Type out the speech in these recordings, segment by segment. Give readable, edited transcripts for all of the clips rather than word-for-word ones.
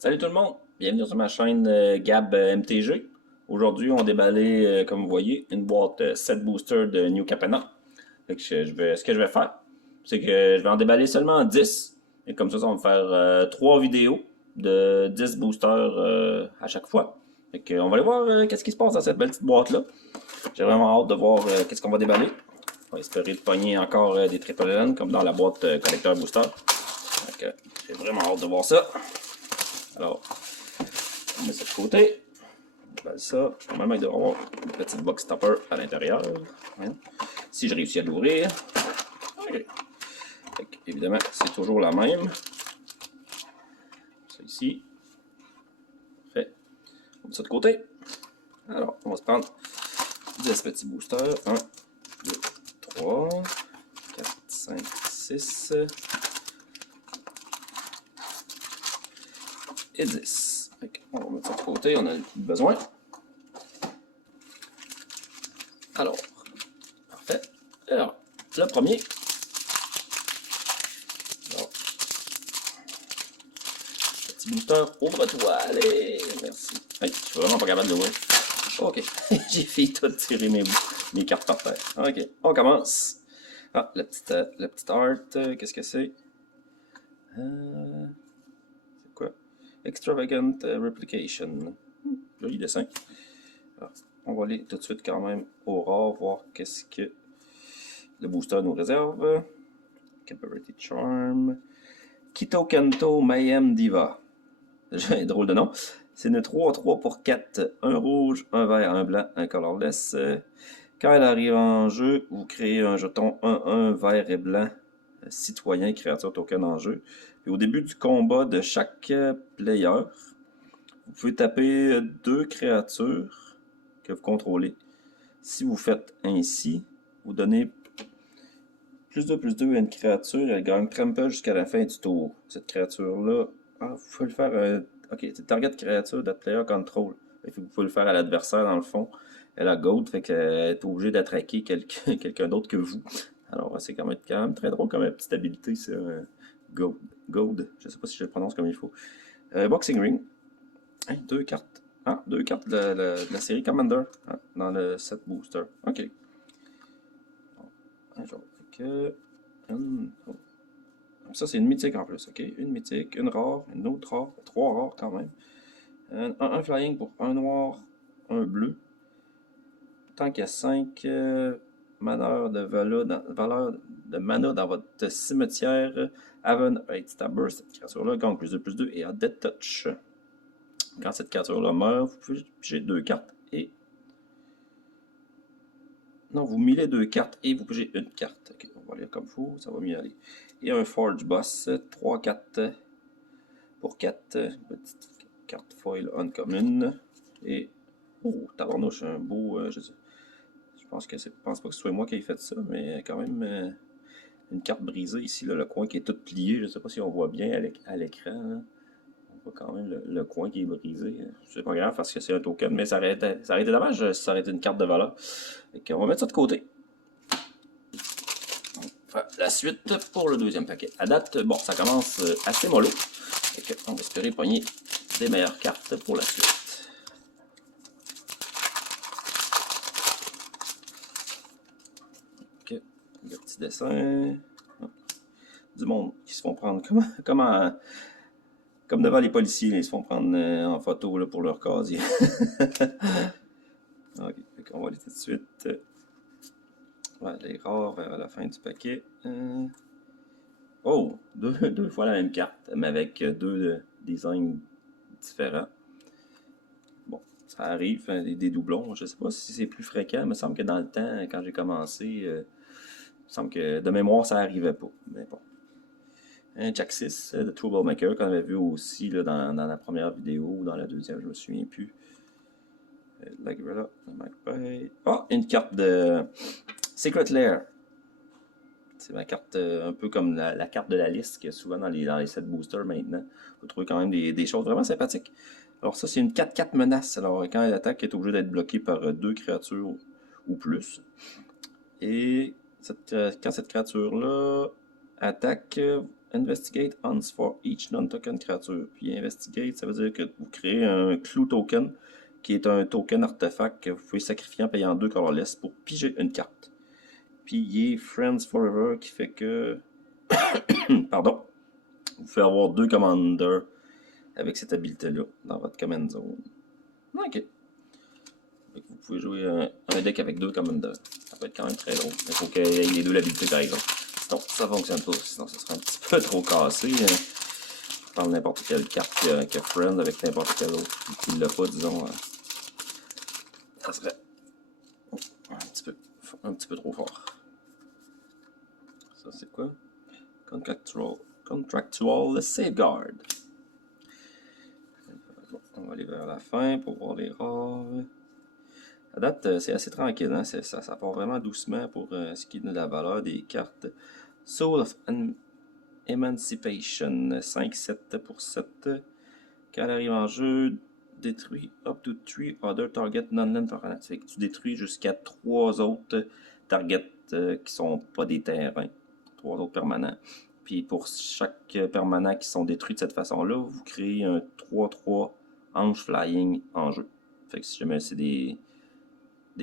Salut tout le monde, bienvenue sur ma chaîne Gab MTG. Aujourd'hui, on va déballer, comme vous voyez, une boîte 7 booster de New Capenna. Fait que ce que je vais faire, c'est que je vais en déballer seulement 10. Et comme ça va me faire 3 vidéos de 10 boosters à chaque fois. Fait que, on va aller voir qu'est-ce qui se passe dans cette belle petite boîte-là. J'ai vraiment hâte de voir qu'est-ce qu'on va déballer. On va espérer de pogner encore des triple N comme dans la boîte collecteur booster. Fait que, j'ai vraiment hâte de voir ça. Alors, on met ça de côté. On va ça. Normalement, il doit y avoir une petite box topper à l'intérieur. Si je réussis à l'ouvrir. Okay. Évidemment, c'est toujours la même. Ça ici. Parfait. On met ça de côté. Alors, on va se prendre 10 petits boosters. 1, 2, 3, 4, 5, 6 et 10. On va mettre ça de côté, on a besoin. Alors, parfait. Alors, le premier. Alors, petit booster, ouvre-toi, allez, merci. Hey, je suis vraiment pas capable de l'ouvrir. Ok, j'ai fait tout tirer mes cartes par terre. Ok, on commence. Ah, la petite art, qu'est-ce que c'est? C'est quoi? Extravagant Replication. Joli dessin. Alors, on va aller tout de suite quand même au rare, voir qu'est-ce que le booster nous réserve. Capability Charm. Kito Kanto Mayhem Diva. Déjà un drôle de nom. C'est une 3-3 pour 4. Un rouge, un vert, un blanc, un colorless. Quand elle arrive en jeu, vous créez un jeton 1-1 vert et blanc citoyen créature token en jeu. Et au début du combat de chaque player, vous pouvez taper 2 créatures que vous contrôlez. Si vous faites ainsi, vous donnez +2/+2 à une créature, elle gagne trample jusqu'à la fin du tour. Cette créature-là, vous pouvez le faire. Ok, c'est target créature that player control. Vous pouvez le faire à l'adversaire dans le fond. Elle a Gold, fait qu'elle est obligée d'attraquer quelqu'un d'autre que vous. Alors, c'est quand même très drôle comme petite habilité, ça. Gold, je sais pas si je le prononce comme il faut. Boxing Ring. Hein, 2 cartes. Ah, 2 cartes de la série Commander dans le set booster. Ok. Un jour. Ça, c'est une mythique en plus. Ok, une mythique, une rare, une autre rare, 3 rares quand même. Un flying pour un noir, un bleu. Tant qu'il y a 5 valeurs de mana dans votre cimetière, Haven Stabber, cette créature-là gagne +2/+2 et a Dead Touch. Quand cette créature-là meurt, vous pouvez piger 2 cartes et. Non, vous millez 2 cartes et vous pigez une carte. Ok, on va lire comme il faut, ça va mieux aller. Et un Forge Boss, 3 cartes pour 4. Petite carte foil uncommon. Et. Oh, tabarnouche, un beau. Je pense pas que ce soit moi qui ai fait ça, mais quand même une carte brisée ici, là, le coin qui est tout plié. Je sais pas si on voit bien à l'écran. On voit quand même le coin qui est brisé. C'est pas grave parce que c'est un token, mais ça aurait été dommage si ça aurait été une carte de valeur. On va mettre ça de côté. Enfin, la suite pour le deuxième paquet. À date, bon, ça commence assez mollo. On va espérer pogner des meilleures cartes pour la suite. Ok, le petit dessin. Du monde qui se font prendre comme devant les policiers, ils se font prendre en photo là, pour leur casier. Ok, on va aller tout de suite. Les rares vers la fin du paquet. Oh, deux fois la même carte, mais avec deux designs différents. Bon, ça arrive, des doublons. Je sais pas si c'est plus fréquent. Il me semble que dans le temps, quand j'ai commencé, il me semble que de mémoire, ça arrivait pas. Mais bon. Un Jaxis de Troublemaker qu'on avait vu aussi là, dans la première vidéo ou dans la deuxième, je me souviens plus. Ah, une carte de Secret Lair. C'est ma carte un peu comme la carte de la liste qu'il y a souvent dans les sets boosters maintenant. On peut trouver quand même des choses vraiment sympathiques. Alors ça, c'est une 4/4 menace. Alors quand elle attaque, elle est obligée d'être bloquée par 2 créatures ou plus. Et quand cette créature-là Attaque, investigate, hunts for each non-token créature. Puis investigate, ça veut dire que vous créez un clue token, qui est un token artefact que vous pouvez sacrifier en payant 2 colorless pour piger une carte. Puis il est Friends Forever, qui fait que... Pardon. Vous pouvez avoir 2 commanders avec cette habilité-là dans votre command zone. Ok. Vous pouvez jouer un deck avec 2 commanders. Ça peut être quand même très long. Il faut qu'il y ait les 2 l'habilité par exemple. Sinon, ça ne fonctionne pas. Sinon, ça serait un petit peu trop cassé. Je prends n'importe quelle carte que Friend avec n'importe quelle autre qui ne l'a pas, disons. Ça serait un petit peu trop fort. Ça, c'est quoi? Contractual Safeguard. Bon, on va aller vers la fin pour voir les rares. À date, c'est assez tranquille, hein? Ça part vraiment doucement pour ce qui est de la valeur des cartes. Soul of Emancipation, 5-7 pour 7. Quand elle arrive en jeu, détruit up to 3 other targets non-land permanents. Ça fait que tu détruis jusqu'à 3 autres targets qui sont pas des terrains. 3 autres permanents. Puis pour chaque permanent qui sont détruits de cette façon-là, vous créez un 3-3 ange flying en jeu. Fait que si jamais c'est des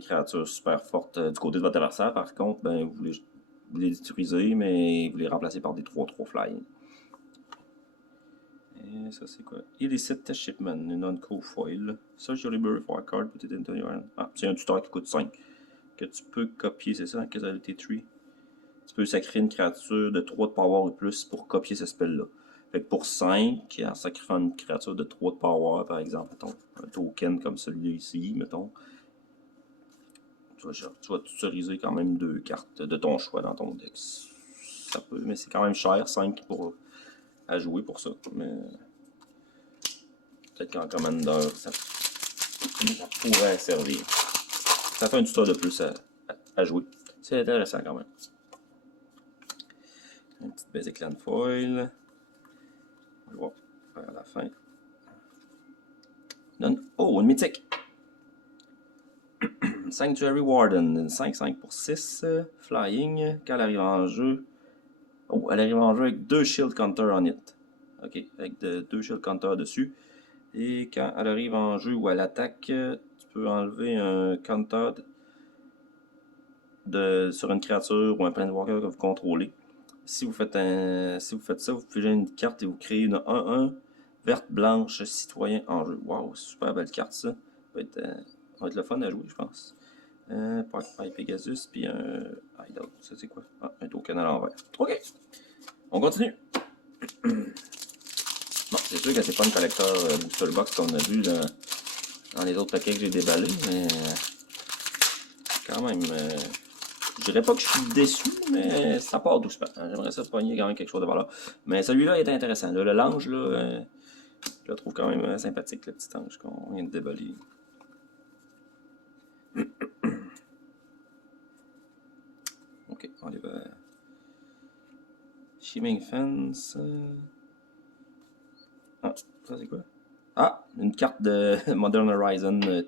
créatures super fortes du côté de votre adversaire, par contre, ben, vous les détruisez, mais vous les remplacez par des 3-3 flying. Et ça, c'est quoi? Illicit Shipment, une non-co-foil. Search your library for a card, put it into your hand. Ah, c'est un tuteur qui coûte 5. Que tu peux copier, c'est ça, en Casualty Tree. Tu peux sacrifier une créature de 3 de power ou plus pour copier ce spell-là. Fait que pour 5, en sacrifiant une créature de 3 de power, par exemple, mettons, un token comme celui-là ici, mettons, tu vas tutoriser quand même 2 cartes de ton choix dans ton deck. Ça peut, mais c'est quand même cher, 5 à jouer pour ça. Mais peut-être qu'en commander, ça pourrait servir. Ça fait un tuteur de plus à jouer. C'est intéressant quand même. Une petite basic land foil. On va voir vers la fin. Oh, une mythique! Sanctuary Warden, 5-5 pour 6. Flying. Quand elle arrive en jeu. Oh, elle arrive en jeu avec 2 shield counter en it. Ok, avec 2 shield counter dessus. Et quand elle arrive en jeu ou elle attaque, tu peux enlever un counter sur une créature ou un planeswalker que vous contrôlez. Si vous faites ça, vous pigez une carte et vous créez une 1-1 verte blanche citoyen en jeu. Waouh, super belle carte ça. Ça va être le fun à jouer, je pense. Park Pegasus, puis un Hideout. Ça, c'est quoi? Ah, un token à l'envers. Ok, on continue. Bon, c'est sûr que c'est pas une collector booster box qu'on a vu là, dans les autres paquets que j'ai déballés, mais quand même, je dirais pas que je suis déçu, mais ça part doucement. J'aimerais ça pogner quand même quelque chose de valeur. Mais celui-là est intéressant. Là, l'ange, là, je le trouve quand même sympathique, le petit ange qu'on vient de déballer. Ok, on y va. Shimming Fence. Ah, ça c'est quoi? Ah, une carte de Modern Horizon 2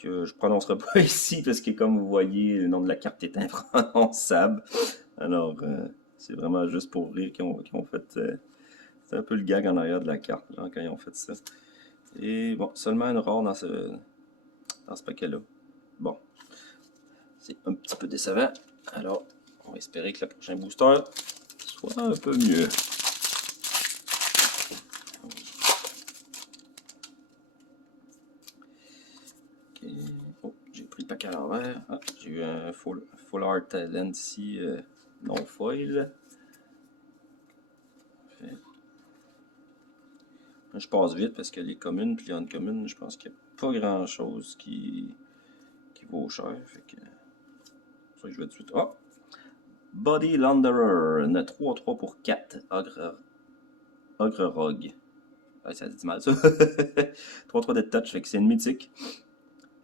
que je ne prononcerai pas ici parce que comme vous voyez, le nom de la carte est imprononçable. Alors, c'est vraiment juste pour rire qu'ils ont fait... c'est un peu le gag en arrière de la carte là, quand ils ont fait ça. Et bon, seulement une rare dans ce paquet-là. Bon, c'est un petit peu décevant. Alors, on va espérer que le prochain booster soit un peu mieux. Oh, j'ai pris le paquet à l'envers. Ah, j'ai eu un full art land ici, non foil. Je passe vite parce que les communes puis les uncommunes, je pense qu'il n'y a pas grand chose qui vaut cher. Fait que ça, je vais tout de suite. Oh! Body Launderer, une 3-3 pour 4. Ogre Rogue. Ouais, ça dit mal ça. 3-3 de touch, fait que c'est une mythique.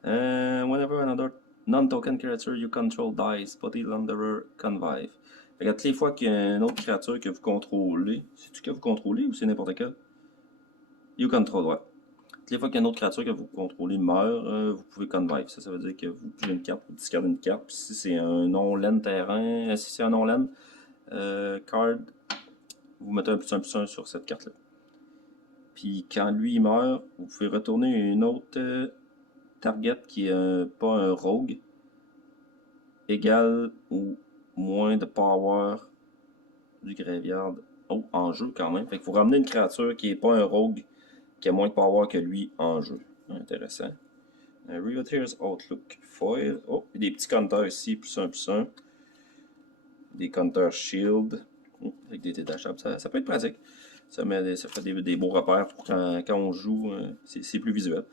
Whenever another non-token creature you control dies, Body Launderer convive. Fait que toutes les fois qu'il y a une autre créature que vous contrôlez, c'est-tu que vous contrôlez ou c'est n'importe quel? You control, ouais. Toutes les fois qu'il y a une autre créature que vous contrôlez meurt, vous pouvez convive. Ça veut dire que vous prenez une carte, vous discardez une carte. Puis si c'est un non-land terrain, si c'est un non-land, card, vous mettez un +1/+1 sur cette carte-là. Puis quand lui il meurt, vous pouvez retourner une autre target qui est pas un rogue, égal ou moins de power du graveyard en jeu quand même. Fait que vous ramenez une créature qui est pas un rogue, qui a moins de power que lui en jeu. Intéressant. Riveteer's Outlook Foil. Oh, des petits counters ici, +1/+1. Des counters Shield. Avec des détachables. Ça peut être pratique. Ça fait des beaux repères pour quand on joue. C'est plus visuel.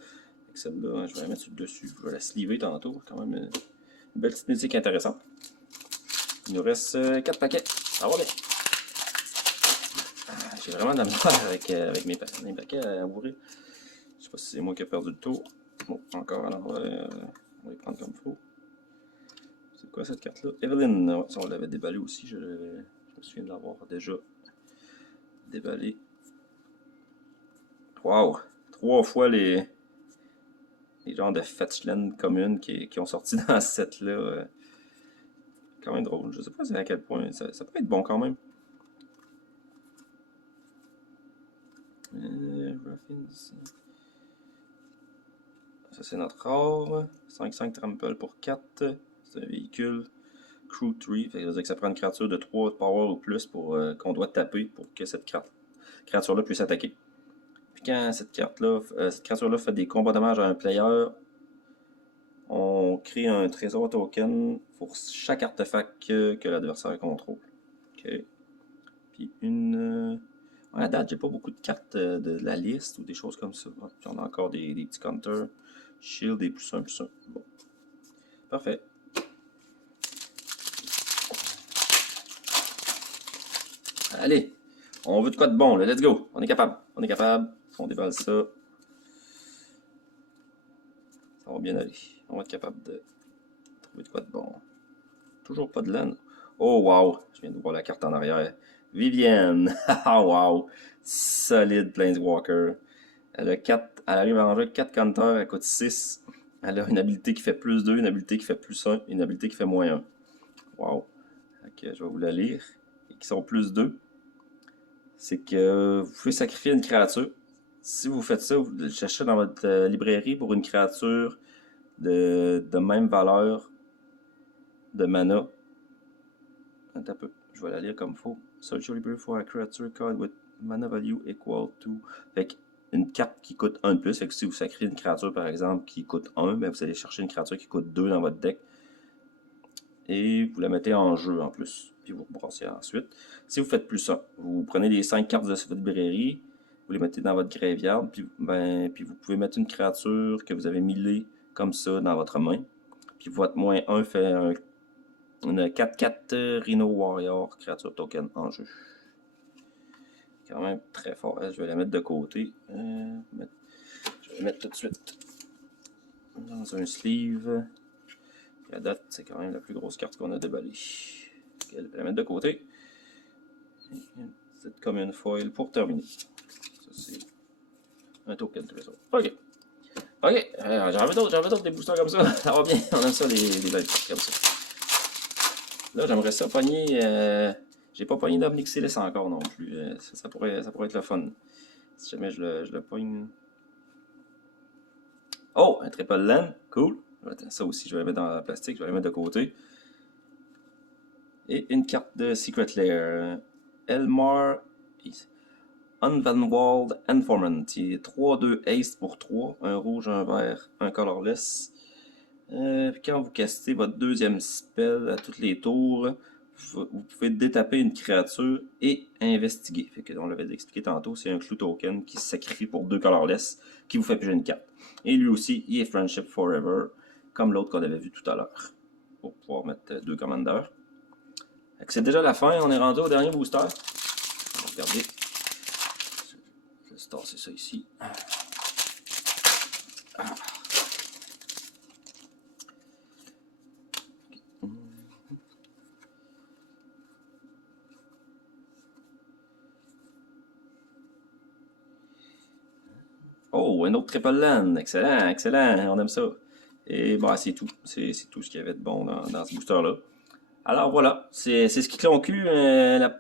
Celle-là, je vais la mettre dessus. Je vais la sliver tantôt. Quand même une belle petite musique intéressante. Il nous reste 4 paquets. Ah ouais. J'ai vraiment de la misère avec mes paquets à ouvrir. Je sais pas si c'est moi qui ai perdu le tour. Bon, encore à l'envers. On va les prendre comme il faut. C'est quoi cette carte-là? Evelyn. Ouais, ça, on l'avait déballé aussi. Je me souviens de l'avoir déjà déballé. Wow! 3 fois les genres de Fetchland communes qui ont sorti dans ce set-là. Quand même drôle. Je sais pas à quel point. Ça peut être bon quand même. Ça, c'est notre rare. 5-5 trample pour 4. C'est un véhicule. Crew 3. Ça veut dire que ça prend une créature de 3 power ou plus pour qu'on doit taper pour que cette créature-là puisse attaquer. Puis quand cette créature-là fait des combats de dommages à un player, on crée un trésor token pour chaque artefact que l'adversaire contrôle. Ok. Puis à date, j'ai pas beaucoup de cartes de la liste ou des choses comme ça. Puis on a encore des petits counters. Shield et +1/+1. Bon. Parfait. Allez, on veut de quoi de bon, là. Let's go. On est capable. On est capable. On déballe ça. Ça va bien aller. On va être capable de trouver de quoi de bon. Toujours pas de laine. Oh, wow. Je viens de voir la carte en arrière. Vivienne. Ah, wow. Solide Planeswalker. Elle arrive à en jeu 4 counters. Elle coûte 6. Elle a une habilité qui fait +2, une habilité qui fait +1, une habilité qui fait -1. Wow. Ok, je vais vous la lire. Et qui sont +2. C'est que vous pouvez sacrifier une créature. Si vous faites ça, vous le cherchez dans votre librairie pour une créature de même valeur de mana. Attends un peu, je vais la lire comme il faut. Search your library for a creature card with mana value equal to. Fait une carte qui coûte 1 de plus. Fait que si vous sacrifiez une créature par exemple qui coûte 1, ben vous allez chercher une créature qui coûte 2 dans votre deck. Et vous la mettez en jeu en plus. Puis vous rebrassez ensuite. Si vous faites plus ça, vous prenez les 5 cartes de votre librairie, vous les mettez dans votre graveyard, puis vous pouvez mettre une créature que vous avez millée comme ça dans votre main. Puis votre -1 fait une 4-4 Rhino Warrior, créature token en jeu. Quand même très fort. Je vais la mettre de côté. Je vais la mettre tout de suite dans un sleeve. À date, c'est quand même la plus grosse carte qu'on a déballée. Je vais la mettre de côté. C'est comme une foil pour terminer. Ça, c'est un token trésor. Ok. Ok. J'en veux d'autres des boosters comme ça. Ça va bien. On aime ça, les belles cartes comme ça. Là, j'aimerais ça pogner. J'ai pas pogné d'Omnixilis encore non plus. Ça pourrait être le fun. Si jamais je le pogne. Oh, un triple land. Cool. Ça aussi, je vais le mettre dans la plastique. Je vais le mettre de côté. Et une carte de Secret Lair. Elmar Unvanwald Informant. Il est 3-2 haste pour 3. Un rouge, un vert, un colorless. Puis quand vous castez votre deuxième spell à tous les tours, vous pouvez détaper une créature et investiguer. Fait que, on l'avait expliqué tantôt, c'est un Clue Token qui se sacrifie pour 2 colorless, qui vous fait piger une carte. Et lui aussi, il est Friendship Forever, comme l'autre qu'on avait vu tout à l'heure. Pour pouvoir mettre 2 commandeurs. C'est déjà la fin, on est rendu au dernier booster. Regardez. Je vais tasser ça ici. Oh, un autre triple land. Excellent, excellent. On aime ça. Et bah, c'est tout. C'est tout ce qu'il y avait de bon dans ce booster-là. Alors voilà, c'est ce qui conclut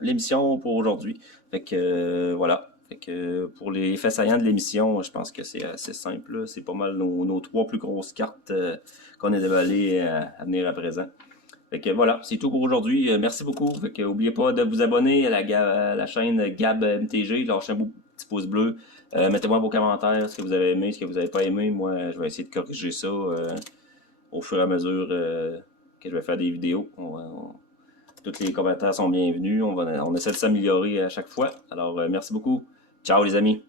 l'émission pour aujourd'hui. Fait que voilà. Fait que pour les faits saillants de l'émission, je pense que c'est assez simple, là. C'est pas mal nos trois plus grosses cartes qu'on a déballées à venir à présent. Fait que voilà, c'est tout pour aujourd'hui. Merci beaucoup. Fait que n'oubliez pas de vous abonner à la chaîne Gab MTG. Lâchez un beau petit pouce bleu. Mettez-moi vos commentaires, ce que vous avez aimé, ce que vous n'avez pas aimé. Moi, je vais essayer de corriger ça au fur et à mesure que je vais faire des vidéos. Tous les commentaires sont bienvenus. On essaie de s'améliorer à chaque fois. Alors, merci beaucoup. Ciao les amis.